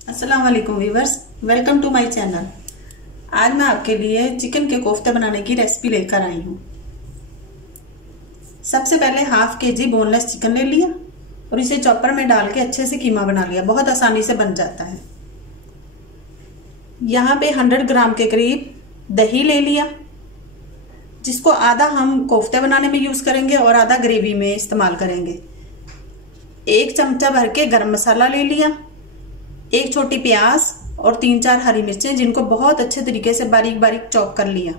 अस्सलाम वालेकुम viewers, welcome to my channel. आज मैं आपके लिए चिकन के कोफ्ते बनाने की रेसिपी लेकर आई हूँ। सबसे पहले हाफ केजी बोनलेस चिकन ले लिया और इसे चॉपर में डाल के अच्छे से कीमा बना लिया। बहुत आसानी से बन जाता है। यहाँ पे 100 ग्राम के करीब दही ले लिया, जिसको आधा हम कोफ्ते बनाने में यूज करेंगे और आधा ग्रेवी में इस्तेमाल करेंगे। 1 चमचा भर के गरम मसाला ले लिया, 1 छोटी प्याज और 3-4 हरी मिर्चें, जिनको बहुत अच्छे तरीके से बारीक बारीक चॉप कर लिया।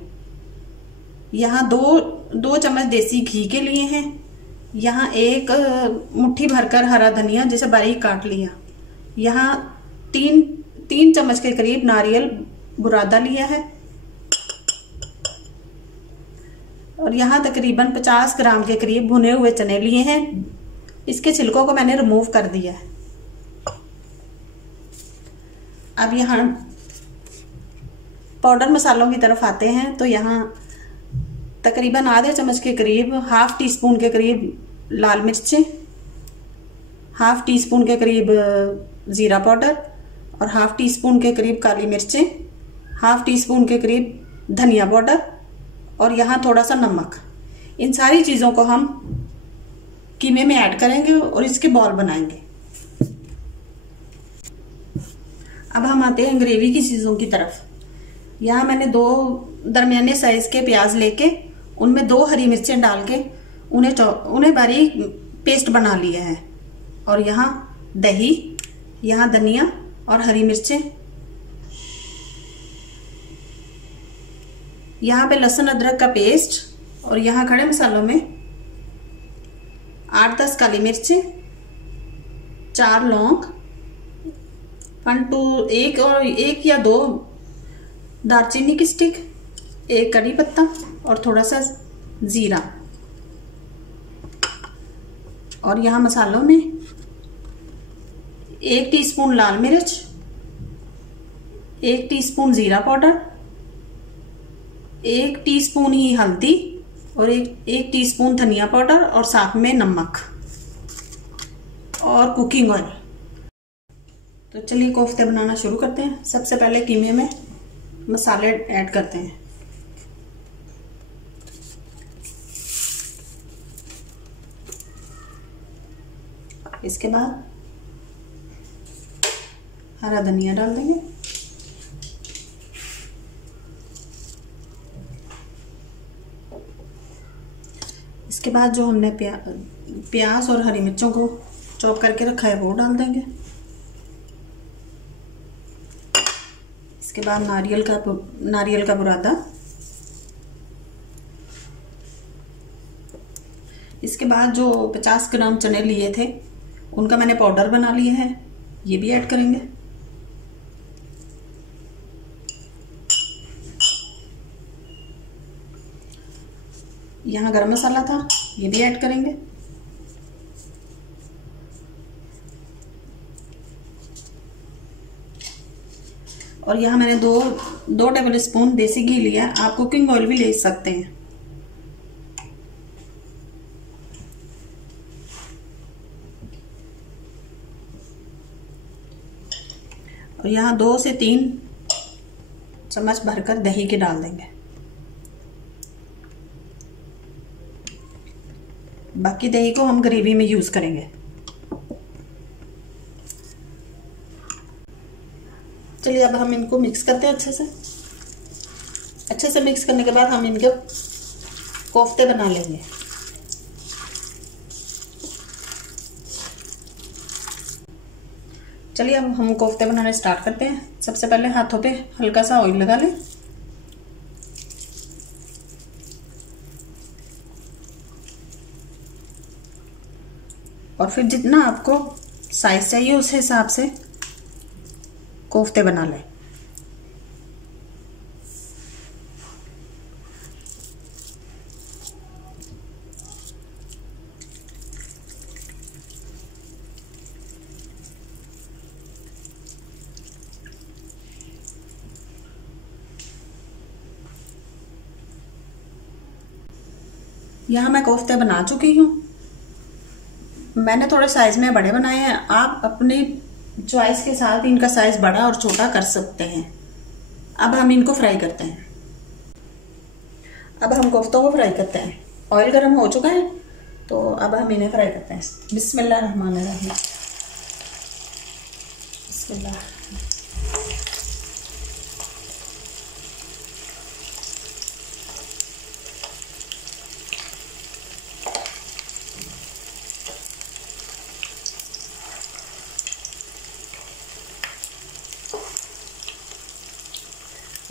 यहाँ दो चम्मच देसी घी के लिए हैं। यहाँ 1 मुट्ठी भरकर हरा धनिया जिसे बारीक काट लिया। यहाँ 3 चम्मच के करीब नारियल बुरादा लिया है और यहाँ तकरीबन 50 ग्राम के करीब भुने हुए चने लिए हैं। इसके छिलकों को मैंने रिमूव कर दिया है। अब यहाँ पाउडर मसालों की तरफ आते हैं, तो यहाँ तकरीबन आधे चम्मच के करीब, हाफ टी स्पून के करीब लाल मिर्चें, हाफ टी स्पून के करीब जीरा पाउडर और हाफ टी स्पून के करीब काली मिर्चें, हाफ टी स्पून के करीब धनिया पाउडर और यहाँ थोड़ा सा नमक। इन सारी चीज़ों को हम कीमे में ऐड करेंगे और इसके बॉल बनाएंगे। अब हम आते हैं ग्रेवी की चीज़ों की तरफ। यहाँ मैंने 2 दरमियाने साइज के प्याज लेके उनमें 2 हरी मिर्चें डाल के उन्हें बारीक पेस्ट बना लिया है। और यहाँ दही, यहाँ धनिया और हरी मिर्चें, यहाँ पे लहसुन अदरक का पेस्ट और यहाँ खड़े मसालों में 8-10 काली मिर्चें, 4 लौंग, 1 या 2 दालचीनी की स्टिक, 1 कड़ी पत्ता और थोड़ा सा जीरा। और यहाँ मसालों में 1 टीस्पून लाल मिर्च, 1 टीस्पून जीरा पाउडर, 1 टीस्पून ही हल्दी और 1 टीस्पून धनिया पाउडर और साथ में नमक और कुकिंग ऑयल। तो चलिए कोफ्ते बनाना शुरू करते हैं। सबसे पहले कीमे में मसाले ऐड करते हैं। इसके बाद हरा धनिया डाल देंगे। इसके बाद जो हमने प्याज और हरी मिर्चों को चॉप करके रखा है वो डाल देंगे। इसके बाद नारियल का बुरादा। इसके बाद जो 50 ग्राम चने लिए थे उनका मैंने पाउडर बना लिया है, ये भी ऐड करेंगे। यहाँ गरम मसाला था, ये भी ऐड करेंगे। और यहाँ मैंने 2 टेबल स्पून देसी घी लिया। आप कुकिंग ऑयल भी ले सकते हैं। और यहाँ 2 से 3 चम्मच भरकर दही के डाल देंगे। बाकी दही को हम ग्रेवी में यूज करेंगे। चलिए अब हम इनको मिक्स करते हैं अच्छे से मिक्स करने के बाद हम इनके कोफ्ते बना लेंगे। चलिए अब हम कोफ्ते बनाने स्टार्ट करते हैं। सबसे पहले हाथों पे हल्का सा ऑयल लगा लें। और फिर जितना आपको साइज चाहिए उस हिसाब से कोफ्ते बना लें। यहाँ मैं कोफ्ते बना चुकी हूँ। मैंने थोड़े साइज में बड़े बनाए हैं। आप अपने चॉइस के साथ इनका साइज बड़ा और छोटा कर सकते हैं। अब हम इनको फ्राई करते हैं। अब हम कोफ्तों को फ्राई करते हैं। ऑयल गर्म हो चुका है तो अब हम इन्हें फ्राई करते हैं। बिस्मिल्लाहिर्रहमानिर्रहीम। बिस्मिल्लाह।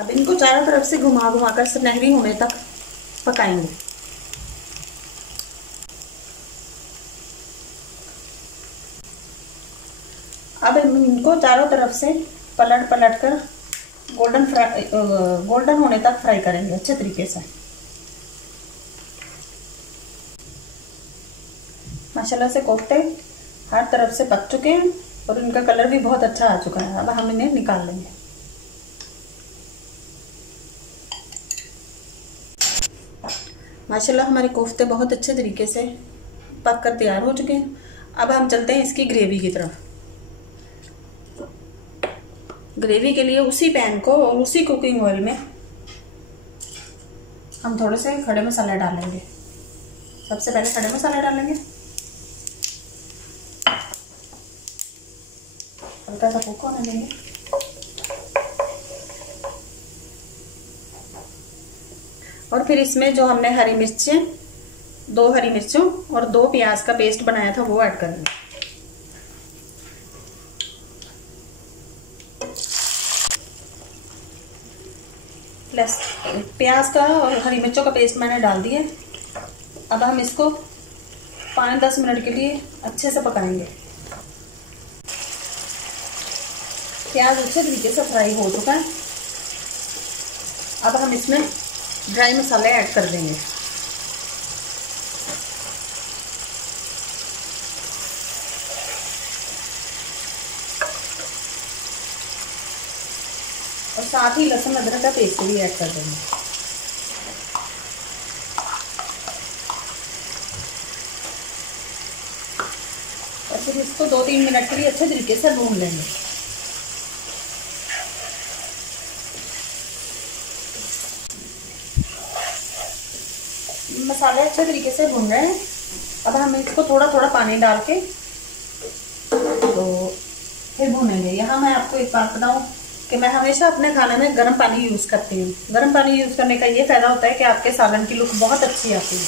अब इनको चारों तरफ से घुमा घुमा कर सुनहरी होने तक पकाएंगे। अब इनको चारों तरफ से पलट पलट कर गोल्डन होने तक फ्राई करेंगे अच्छे तरीके से। माशाल्लाह से कोफ्ते हर तरफ से पक चुके हैं और इनका कलर भी बहुत अच्छा आ चुका है। अब हम इन्हें निकाल लेंगे। माशाल्लाह हमारे कोफ्ते बहुत अच्छे तरीके से पक कर तैयार हो चुके हैं। अब हम चलते हैं इसकी ग्रेवी की तरफ। ग्रेवी के लिए उसी पैन को और उसी कुकिंग ऑयल में हम थोड़े से खड़े मसाले डालेंगे। सबसे पहले खड़े मसाले डालेंगे, हल्का सा कुक होने देंगे। और फिर इसमें जो हमने हरी मिर्चें, 2 हरी मिर्चों और 2 प्याज का पेस्ट बनाया था वो ऐड कर देंगे। प्लस प्याज का और हरी मिर्चों का पेस्ट मैंने डाल दिया। अब हम इसको 5-10 मिनट के लिए अच्छे से पकाएंगे। प्याज अच्छे तरीके से फ्राई हो चुका है। अब हम इसमें ड्राई मसाले ऐड कर देंगे। और साथ ही लहसुन अदरक का पेस्ट भी ऐड कर देंगे। और फिर इसको 2-3 मिनट के लिए अच्छे तरीके से भून लेंगे। मसाले अच्छे तरीके से भून रहे हैं। अब हम इसको थोड़ा थोड़ा पानी डाल के तो फिर भूनेंगे। यहाँ मैं आपको एक बात बताऊं कि मैं हमेशा अपने खाने में गर्म पानी यूज़ करती हूँ। गर्म पानी यूज़ करने का ये फ़ायदा होता है कि आपके सालन की लुक बहुत अच्छी आती है।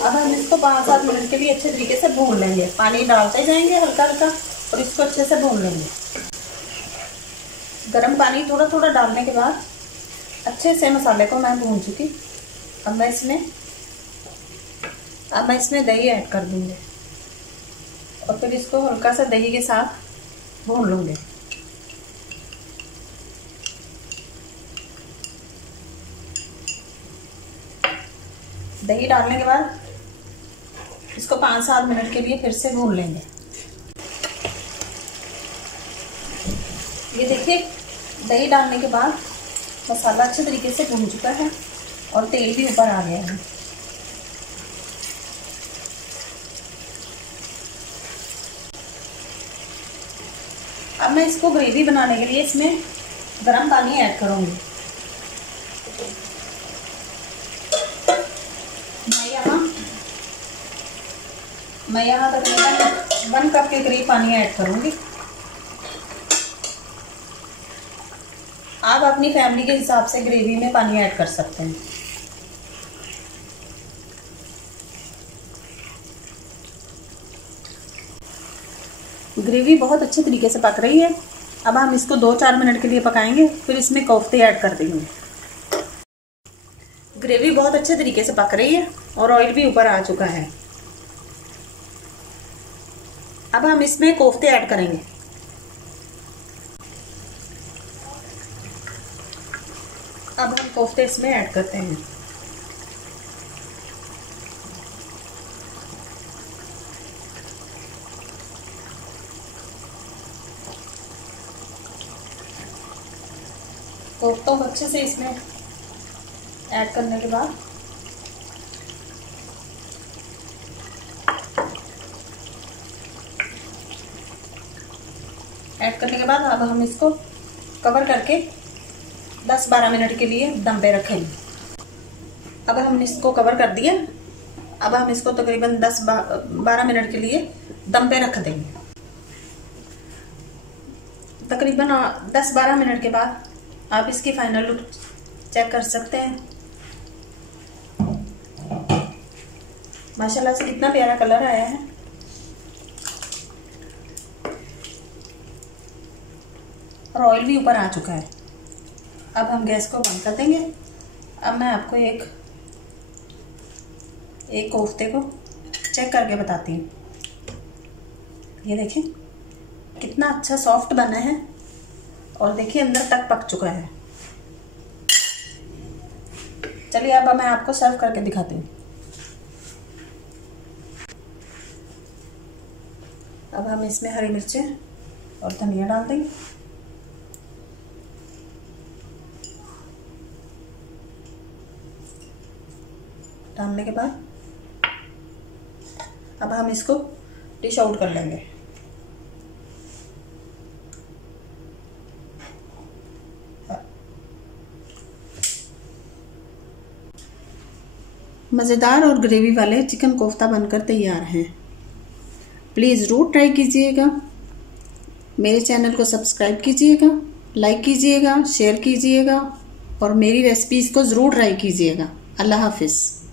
अब हम इसको 5-7 मिनट के लिए अच्छे तरीके से भून लेंगे। पानी डालते जाएंगे हल्का हल्का और इसको अच्छे से भून लेंगे। गर्म पानी थोड़ा थोड़ा डालने के बाद अच्छे से मसाले को मैं भून चुकी। अब मैं इसमें दही ऐड कर दूंगी और फिर इसको हल्का सा दही के साथ भून लूंगी। दही डालने के बाद इसको 5-7 मिनट के लिए फिर से भून लेंगे। ये देखिए दही डालने के बाद मसाला अच्छे तरीके से भून चुका है और तेल भी ऊपर आ गया है। अब मैं इसको ग्रेवी बनाने के लिए इसमें गर्म पानी ऐड करूंगी। मैं यहाँ तकरीबन 1 कप के करीब पानी ऐड करूंगी। आप अपनी फैमिली के हिसाब से ग्रेवी में पानी ऐड कर सकते हैं। ग्रेवी बहुत अच्छे तरीके से पक रही है। अब हम इसको 2-4 मिनट के लिए पकाएंगे, फिर इसमें कोफ्ते ऐड कर देंगे। ग्रेवी बहुत अच्छे तरीके से पक रही है और ऑयल भी ऊपर आ चुका है। अब हम इसमें कोफ्ते ऐड करेंगे। अब हम कोफ्ते इसमें ऐड करते हैं। कोफ्तों को अच्छे से इसमें ऐड करने के बाद ऐड करने के बाद अब हम इसको कवर करके 10-12 मिनट के लिए दम पे रखेंगे। अब हमने इसको कवर कर दिया। अब हम इसको तकरीबन 10-12 मिनट के लिए दम पे रख देंगे। तकरीबन 10-12 मिनट के बाद आप इसकी फाइनल लुक चेक कर सकते हैं। माशाल्लाह से कितना प्यारा कलर आया है। और ऑयल भी ऊपर आ चुका है। अब हम गैस को बंद कर देंगे। अब मैं आपको एक कोफ्ते को चेक करके बताती हूँ। ये देखें कितना अच्छा सॉफ्ट बना है और देखिए अंदर तक पक चुका है। चलिए अब मैं आपको सर्व करके दिखाती हूँ। अब हम इसमें हरी मिर्चें और धनिया डाल देंगे। डालने के बाद अब हम इसको डिश आउट कर लेंगे। मज़ेदार और ग्रेवी वाले चिकन कोफ्ता बनकर तैयार हैं। प्लीज़ ज़रूर ट्राई कीजिएगा। मेरे चैनल को सब्सक्राइब कीजिएगा, लाइक कीजिएगा, शेयर कीजिएगा और मेरी रेसिपीज़ को ज़रूर ट्राई कीजिएगा। अल्लाह हाफिज़।